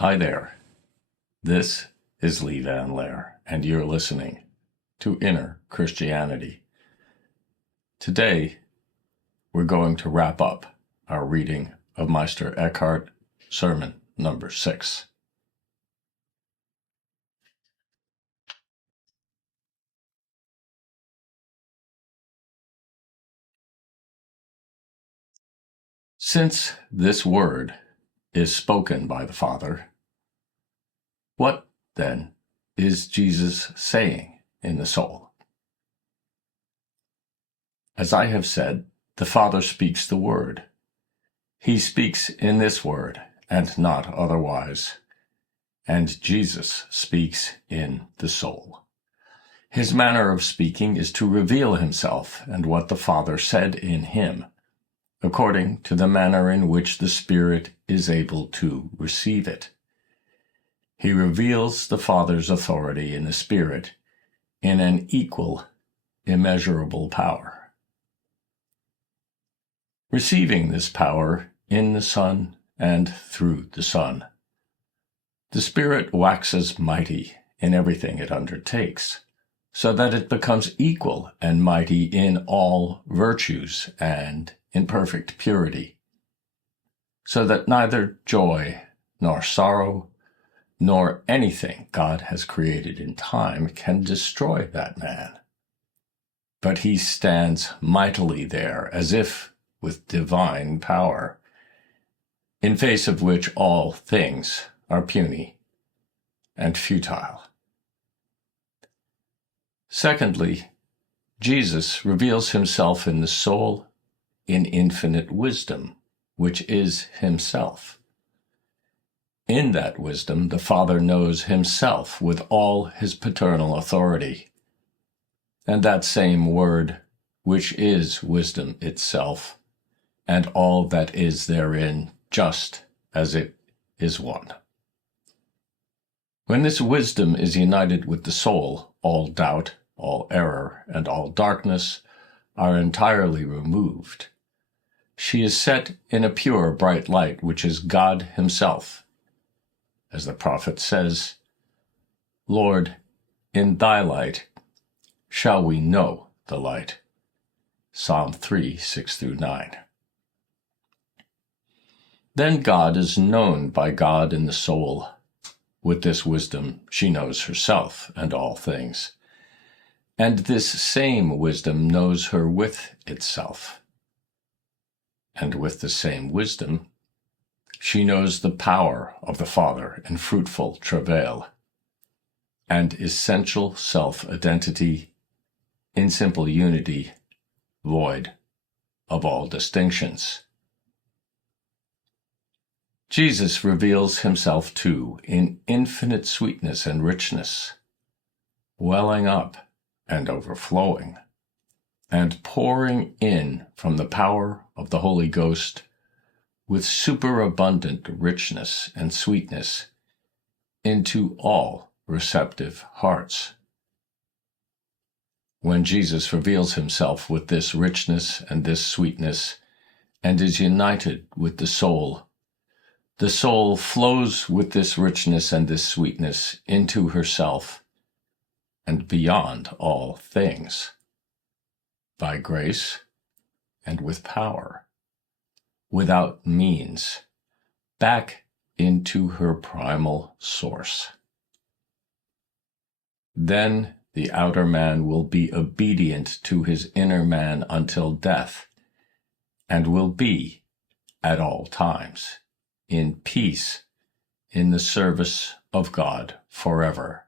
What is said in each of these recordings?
Hi there. This is Lee Van Laer, and you're listening to Inner Christianity. Today, we're going to wrap up our reading of Meister Eckhart, sermon number 6. Since this word is spoken by the Father, what, then, is Jesus saying in the soul? As I have said, the Father speaks the word. He speaks in this word, and not otherwise. And Jesus speaks in the soul. His manner of speaking is to reveal himself and what the Father said in him, according to the manner in which the Spirit is able to receive it. He reveals the Father's authority in the Spirit in an equal, immeasurable power. Receiving this power in the Son and through the Son, the Spirit waxes mighty in everything it undertakes, so that it becomes equal and mighty in all virtues and in perfect purity, so that neither joy nor sorrow nor anything God has created in time can destroy that man. But he stands mightily there as if with divine power, in face of which all things are puny and futile. Secondly, Jesus reveals himself in the soul in infinite wisdom, which is himself. In that wisdom, the Father knows himself with all his paternal authority. And that same word, which is wisdom itself, and all that is therein, just as it is one. When this wisdom is united with the soul, all doubt, all error, and all darkness are entirely removed. She is set in a pure, bright light, which is God himself. As the prophet says, Lord, in thy light shall we know the light. Psalm 3, 6-9. Then God is known by God in the soul. With this wisdom she knows herself and all things. And this same wisdom knows her with itself. And with the same wisdom, she knows the power of the Father in fruitful travail, and essential self-identity in simple unity, void of all distinctions. Jesus reveals himself too in infinite sweetness and richness, welling up and overflowing, and pouring in from the power of the Holy Ghost with superabundant richness and sweetness into all receptive hearts. When Jesus reveals himself with this richness and this sweetness, and is united with the soul flows with this richness and this sweetness into herself and beyond all things, by grace and with power, without means, back into her primal source. Then the outer man will be obedient to his inner man until death, and will be, at all times, in peace, in the service of God forever.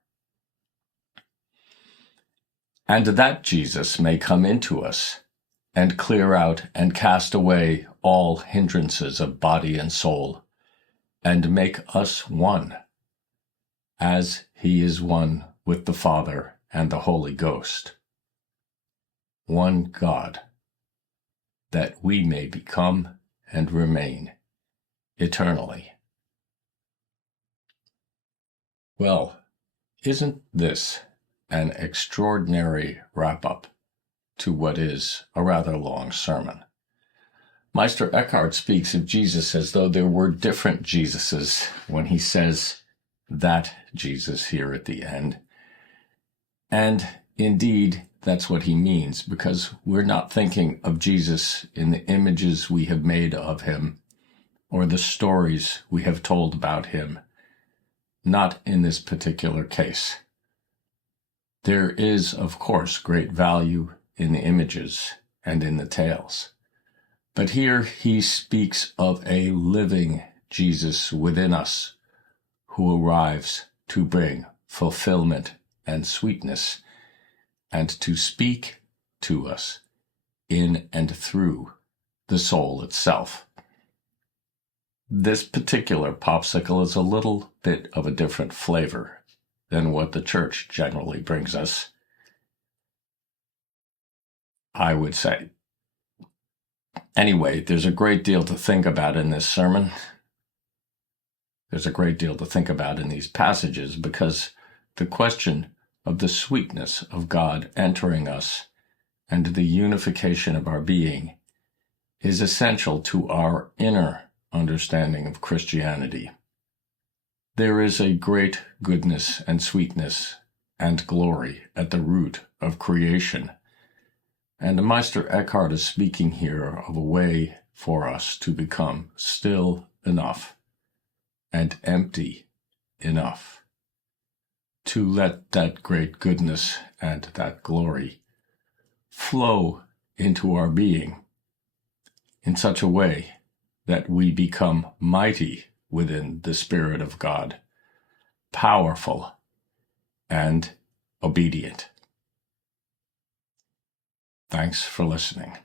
And that Jesus may come into us and clear out and cast away all hindrances of body and soul, and make us one, as he is one with the Father and the Holy Ghost. One God, that we may become and remain eternally. Well, isn't this an extraordinary wrap-up to what is a rather long sermon? Meister Eckhart speaks of Jesus as though there were different Jesuses when he says that Jesus here at the end. And indeed, that's what he means, because we're not thinking of Jesus in the images we have made of him or the stories we have told about him. Not in this particular case. There is, of course, great value in the images and in the tales. But here he speaks of a living Jesus within us who arrives to bring fulfillment and sweetness and to speak to us in and through the soul itself. This particular popsicle is a little bit of a different flavor than what the church generally brings us, I would say. Anyway, there's a great deal to think about in this sermon. There's a great deal to think about in these passages, because the question of the sweetness of God entering us and the unification of our being is essential to our inner understanding of Christianity. There is a great goodness and sweetness and glory at the root of creation. And Meister Eckhart is speaking here of a way for us to become still enough and empty enough to let that great goodness and that glory flow into our being in such a way that we become mighty within the Spirit of God, powerful and obedient. Thanks for listening.